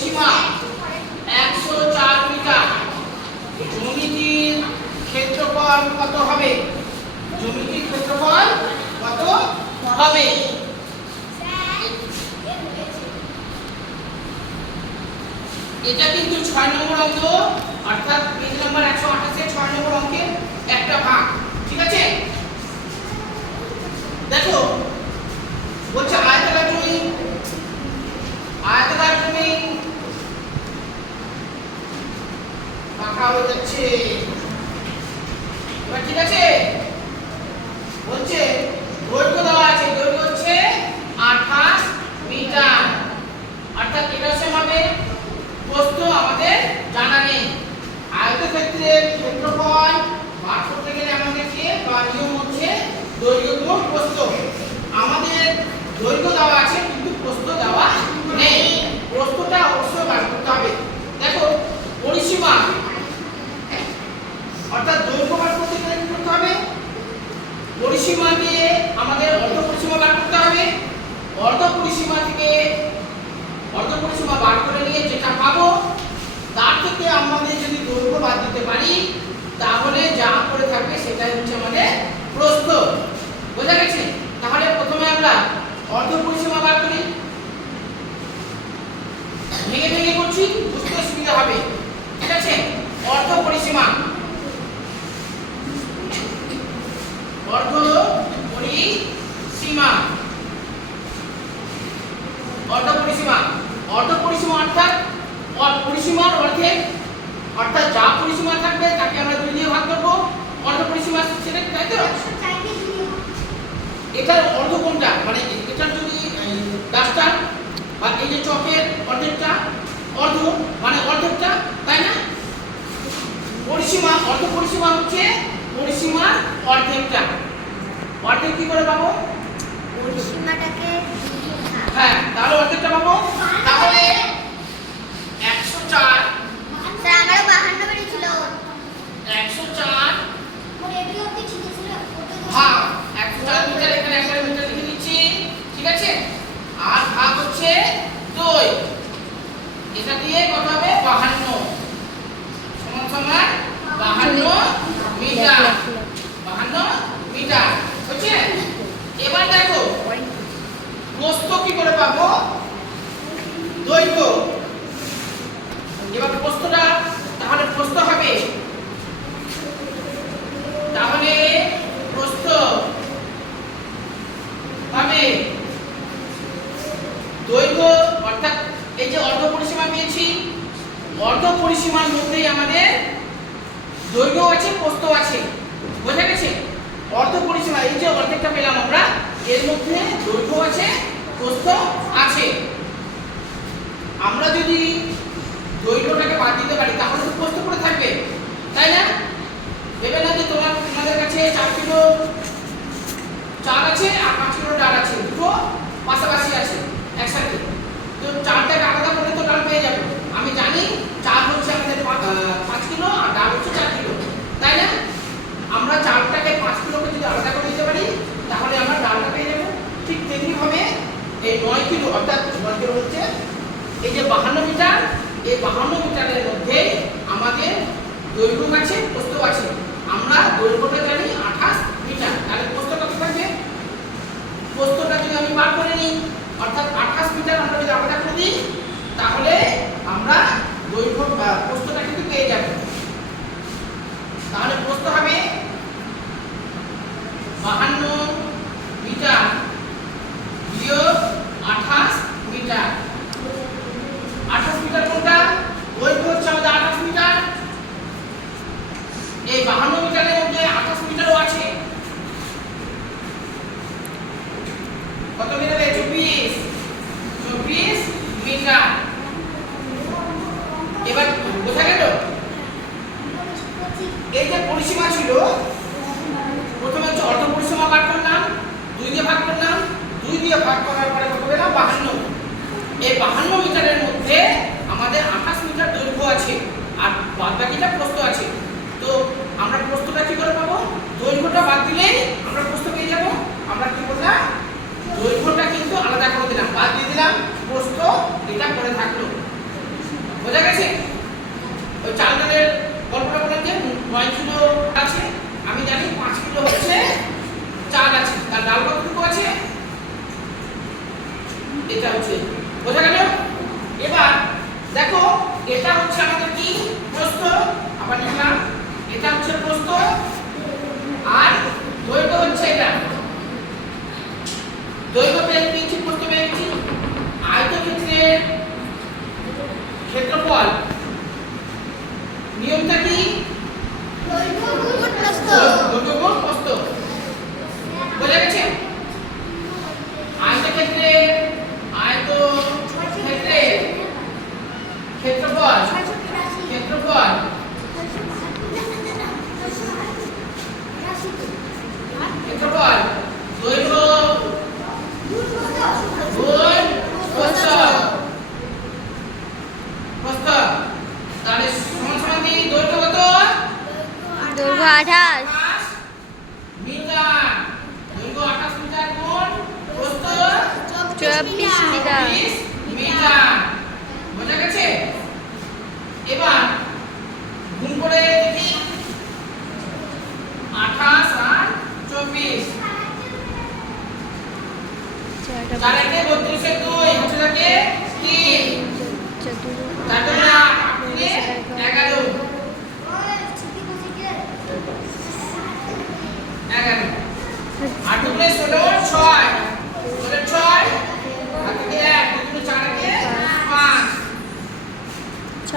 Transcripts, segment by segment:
পরিসীমা একশো চার মিটার। জমিটির ক্ষেত্রফল কত হবে? জমিটির ক্ষেত্রফল কত হবে? এটা কিন্তু ছয় নম্বর অঙ্ক, অর্থাৎ পেজ নম্বর একশো আঠাশে ছয় নম্বর অঙ্কের একটা ভাগ, ঠিক আছে? দেখো পাকা হয়ে যাচ্ছে এবার ঠিক আছে বলছে দৈর্ঘ্য দেওয়া আছে দৈর্ঘ্য হচ্ছে আঠাশ মিটার অর্থাৎ এটা সে হবে প্রস্থ আমাদের জানা নেই আয়তক্ষেত্রের ক্ষেত্রফল বার করতে গেলে আমাদেরকে বা নিয়ম হচ্ছে দৈর্ঘ্য গুণ প্রস্থ আমাদের দৈর্ঘ্য দেওয়া আছে কিন্তু প্রস্থ দেওয়া নেই প্রস্থটা অবশ্যই বার করতে হবে দেখো পরিসীমা অর্থাৎ দৈর্ঘ্য বার করতে গেলে কি করতে হবে পরিসীমা দিয়ে আমাদের অর্ধ পরিসীমা বার করতে হবে অর্ধ পরিসীমা থেকে অর্ধ পরিসীমা বার করে নিয়ে যেটা পাবো, তার থেকে আমাদের যদি দৈর্ঘ্য বাদ দিতে পারি, তাহলে যা করে থাকবে সেটাই হচ্ছে আমাদের প্রস্থ। বোঝা গেছে? তাহলে প্রথমে আমরা অর্ধ পরিসীমা বার করি ভেঙে ভেঙে করছি বুঝতে সুবিধা হবে ঠিক আছে অর্ধ পরিসীমা অর্ধ পরিসীমা অর্ধ পরিসীমা অর্ধ পরিসীমা অর্থাৎ অর- পরিসীমার অর্ধেক অর্থাৎ যা পরিসীমা থাকবে তাকে আমরা দুই দিয়ে ভাগ করব। অর্ধ পরিসীমা সেটা তাই তো? এটার অর্ধ কোনটা? মানে এটার যদি ডাস্টার বা এই যে চকের অর্ধেকটা অর্ধ মানে অর্ধেকটা তাই না? পরিসীমা অর্ধ পরিসীমা হচ্ছে পরিসীমার অর্ধেকটা। অর্ধেক কি করে পাবো? পরিসীমাটাকে হ্যাঁ তাহলে অর্ধেকটা পাবো তাহলে একশো চার স্যার আমারও বাহান্ন বেরিয়েছিল একশো চার মোর এটি অবধি ঠিক ছিল ভাগ একশো চার মিটার এখানে একবারে মিটার লিখে দিচ্ছি ঠিক আছে আর ভাগ হচ্ছে দুই। এটা দিয়ে কত হবে? বাহান্ন। সমান সমান বাহান্ন মিটার। বাহান্ন মিটার। হচ্ছে এবার দেখো প্রস্থ কি করে পাবো? দৈর্ঘ্য। এবার প্রস্থটা তাহলে প্রস্থ হবে তাহলে প্রস্থ হবে দৈর্ঘ্য, অর্থাৎ এই যে অর্ধ পরিসীমা পেয়েছি, অর্ধ পরিসীমার মধ্যেই আমাদের দৈর্ঘ্য আছে, প্রস্থ আছে। বোঝা গেছে? অর্ধ পরিসীমা, এই যে অর্ধেকটা পেলাম আমরা, এর মধ্যে দৈর্ঘ্য আছে, প্রস্থ আছে আমরা যদি দৈর্ঘ্যটাকে বাদ দিতে পারি তাহলে তো প্রস্থ পড়ে থাকবে তাই না ভেবে না যে তোমার তোমাদের কাছে চার কিলো চাল আছে আর পাঁচ কিলো ডাল আছে দুটো পাশাপাশি আছে একসাথে তো চালটাকে আলাদা করে তো ডাল পেয়ে যাবে আমি জানি চাল হচ্ছে আমাদের পা- আহ, পাঁচ কিলো আর ডাল হচ্ছে চার কিলো তাই না আমরা চালটাকে পাঁচ কিলোকে যদি আলাদা করে দিতে পারি তাহলে আমরা ডালটা পেয়ে যাব ঠিক তেমনিভাবে এই নয় কিলো, অর্থাৎ নয় কিলো হচ্ছে এই যে বাহান্ন মিটার, এই বাহান্ন মিটারের মধ্যে আমাদের দৈর্ঘ্য আছে, প্রস্থ আছে। আমরা দৈর্ঘ্যটা জানি আঠাশ মিটার। তাহলে প্রস্থ কত থাকবে? প্রস্থটা যদি আমি বার করে নিই, অর্থাৎ আঠাশ মিটার আমরা যদি আলাদা করে দিই, তাহলে আমরা দৈর্ঘ্য এই বাহান্ন মিটারের মধ্যে আমাদের আঠাশ মিটার দৈর্ঘ্য আছে, আর বাদবাকিটা প্রস্ত আছে। তো আমরা প্রস্তটা কী করে পাবো? দৈর্ঘ্যটা বাদ দিলেই আমরা প্রস্ত পেয়ে যাব। আমরা কি করলাম? দৈর্ঘ্যটা কিন্তু আলাদা করে দিলাম। বাদ দিয়ে দিলাম প্রস্ত এটা করে থাকল। বোঝা গেছে? ওই চাল ডালের গল্পটা বললাম যে নয় কিলো আছে? আমি জানি পাঁচ কিলো হচ্ছে চাল আছে। তার ডাল কতটুকু আছে? এটা হচ্ছে বোঝা গেল? এবার দেখো, এটা হচ্ছে আমাদের কি প্রস্থ? আবার লিখলাম, এটা হচ্ছে প্রস্থ, আর দৈর্ঘ্য হচ্ছে এটা। দৈর্ঘ্য পেয়ে নিয়েছি প্রস্থ পেয়ে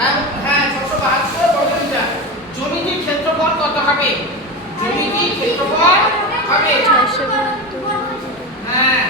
হ্যাঁ হ্যাঁ ছশো বাহাত্তর বর্গ মিটার জমিটির ক্ষেত্রফল কত হবে? জমিটির ক্ষেত্রফল হবে? হ্যাঁ।